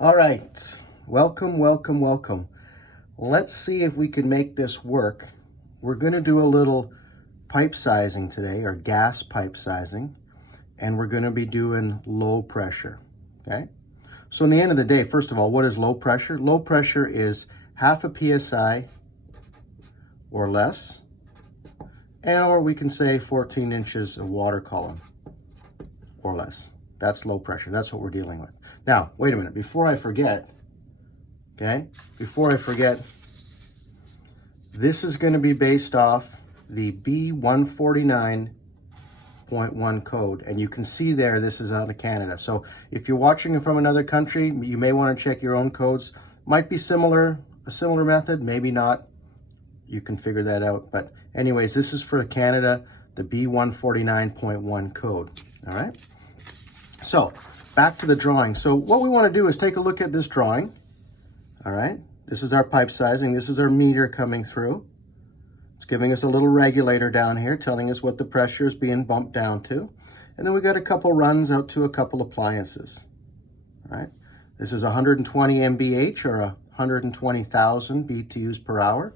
All right, welcome, welcome, welcome. Let's see if we can make this work. We're gonna do a little pipe sizing today, or gas pipe sizing, and we're gonna be doing low pressure, okay? So in the end of the day, first of all, what is low pressure? Low pressure is half a PSI or less, or we can say 14 inches of water column or less. That's low pressure. That's what we're dealing with. Now, wait a minute. Before I forget, this is going to be based off the B149.1 code. And you can see there, this is out of Canada. So if you're watching from another country, you may want to check your own codes. Might be similar, a similar method, maybe not. You can figure that out. But anyways, this is for Canada, the B149.1 code. All right. So back to the drawing. So what we want to do is take a look at this drawing. All right. This is our pipe sizing. This is our meter coming through. It's giving us a little regulator down here, telling us what the pressure is being bumped down to. And then we got a couple runs out to a couple appliances. All right. This is 120 MBH, or 120,000 BTUs per hour.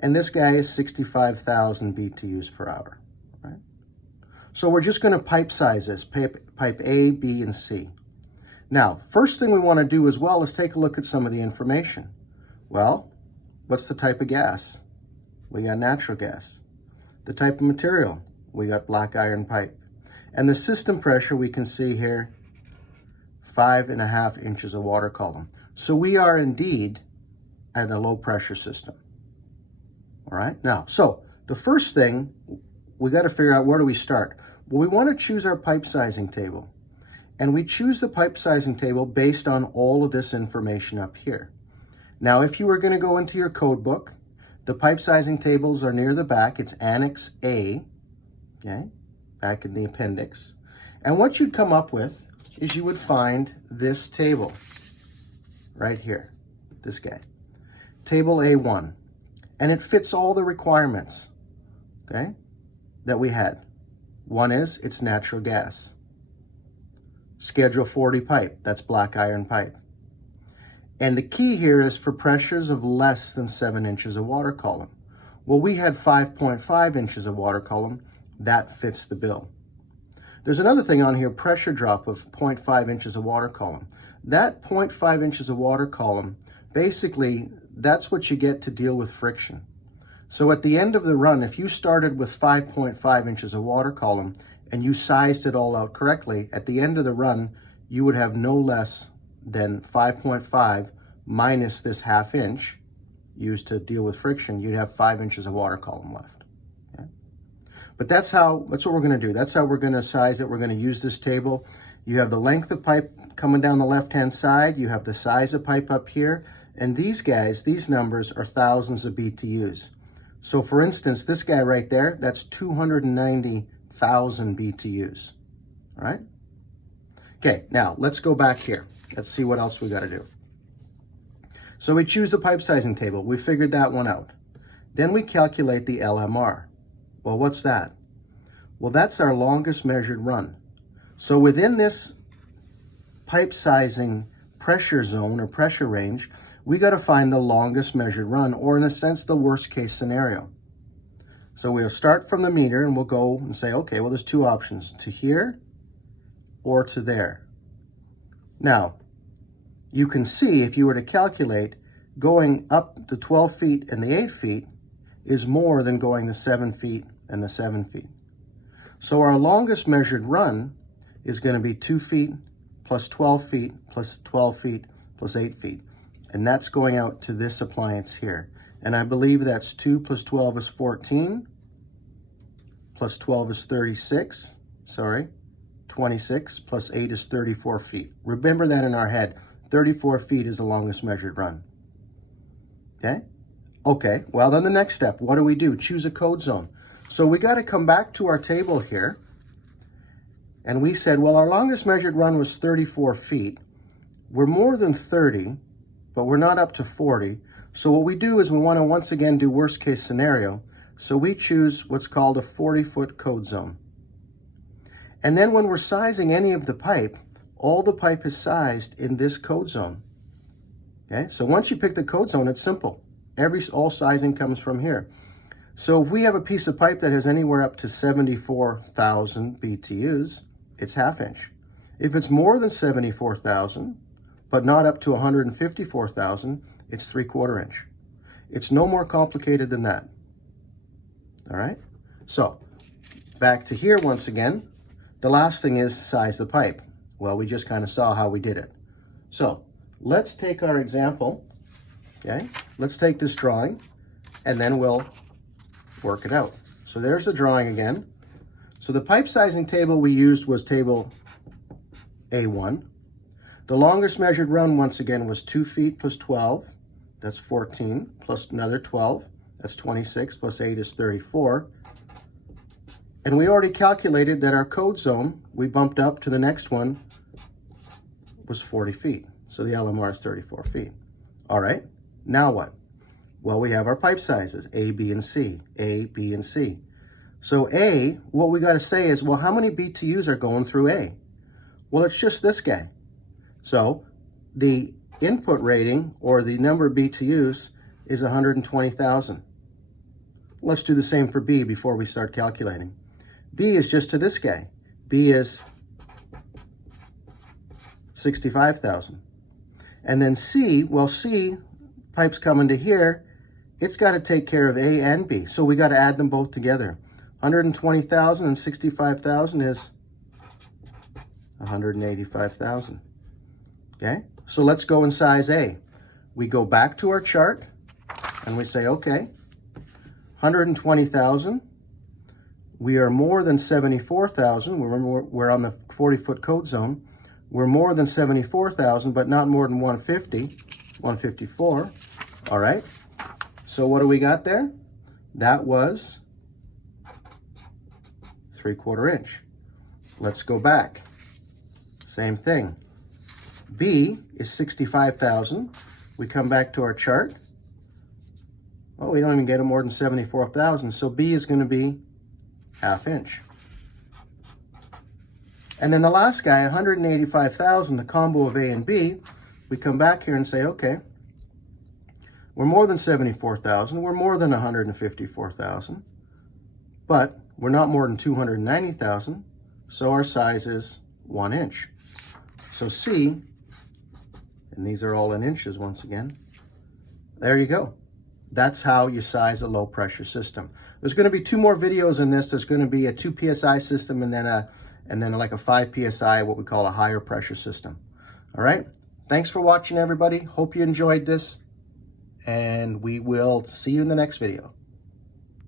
And this guy is 65,000 BTUs per hour. Right? So we're just going to pipe size this, pipe A, B, and C. Now, first thing we want to do as well is take a look at some of the information. Well, what's the type of gas? We got natural gas. The type of material? We got black iron pipe. And the system pressure, we can see here, 5.5 inches of water column. So we are indeed at a low pressure system. All right, now, so the first thing, we got to figure out, where do we start? Well, we want to choose our pipe sizing table. And we choose the pipe sizing table based on all of this information up here. Now, if you were going to go into your code book, the pipe sizing tables are near the back. It's Annex A, okay, back in the appendix. And what you'd come up with is you would find this table right here, this guy, Table A1. And it fits all the requirements, okay, that we had. One is, it's natural gas. Schedule 40 pipe, that's black iron pipe. And the key here is for pressures of less than 7 inches of water column. Well, we had 5.5 inches of water column. That fits the bill. There's another thing on here, pressure drop of 0.5 inches of water column. That 0.5 inches of water column, basically, that's what you get to deal with friction. So at the end of the run, if you started with 5.5 inches of water column and you sized it all out correctly, at the end of the run, you would have no less than 5.5 minus this ½ inch used to deal with friction. You'd have 5 inches of water column left. Okay? But that's what we're going to do. That's how we're going to size it. We're going to use this table. You have the length of pipe coming down the left-hand side. You have the size of pipe up here. And these guys, these numbers are thousands of BTUs. So for instance, this guy right there, that's 290,000 BTUs, all right? Okay, now let's go back here. Let's see what else we gotta do. So we choose the pipe sizing table. We figured that one out. Then we calculate the LMR. Well, what's that? Well, that's our longest measured run. So within this pipe sizing pressure zone or pressure range, we got to find the longest measured run, or in a sense, the worst case scenario. So we'll start from the meter and we'll go and say, okay, well, there's two options, to here or to there. Now, you can see if you were to calculate, going up the 12 feet and the 8 feet is more than going the 7 feet and the 7 feet. So our longest measured run is going to be 2 feet plus 12 feet plus 12 feet plus 8 feet. And that's going out to this appliance here. And I believe that's 2 plus 12 is 14, plus 12 is 36, 26, plus 8 is 34 feet. Remember that in our head. 34 feet is the longest measured run. Okay? Okay, well then the next step, what do? Choose a code zone. So we got to come back to our table here. And we said, well, our longest measured run was 34 feet. We're more than 30, but we're not up to 40. So what we do is we want to once again do worst case scenario. So we choose what's called a 40-foot code zone. And then when we're sizing any of the pipe, all the pipe is sized in this code zone. Okay, so once you pick the code zone, it's simple. All sizing comes from here. So if we have a piece of pipe that has anywhere up to 74,000 BTUs, it's 1/2 inch. If it's more than 74,000, but not up to 154,000, it's 3/4 inch. It's no more complicated than that. All right, so back to here once again. The last thing is size the pipe. Well, we just kind of saw how we did it. So let's take our example, okay? Let's take this drawing and then we'll work it out. So there's the drawing again. So the pipe sizing table we used was table A1. The longest measured run once again was 2 feet plus 12, that's 14, plus another 12, that's 26, plus 8 is 34. And we already calculated that our code zone, we bumped up to the next one, was 40 feet. So the LMR is 34 feet. All right, now what? Well, we have our pipe sizes, A, B, and C, A, B, and C. So A, what we gotta say is, well, how many BTUs are going through A? Well, it's just this guy. So the input rating, or the number of BTUs, is 120,000. Let's do the same for B before we start calculating. B is just to this guy. B is 65,000. And then C, well, C, pipe's coming to here, it's got to take care of A and B. So we got to add them both together. 120,000 and 65,000 is 185,000. Okay, so let's go in size A. We go back to our chart and we say, okay, 120,000. We are more than 74,000. Remember, we're on the 40-foot code zone. We're more than 74,000, but not more than 150, 154. All right. So what do we got there? That was 3/4 inch. Let's go back. Same thing. B is 65,000. We come back to our chart. Oh, we don't even get it more than 74,000. So B is going to be 1/2 inch. And then the last guy, 185,000, the combo of A and B, we come back here and say, okay, we're more than 74,000, we're more than 154,000, but we're not more than 290,000, so our size is 1 inch. So C, and these are all in inches once again, there you go. That's how you size a low pressure system. There's going to be 2 more videos in this. There's going to be a 2 PSI system and then like a 5 PSI, what we call a higher pressure system. All right. Thanks for watching, everybody. Hope you enjoyed this, and we will see you in the next video.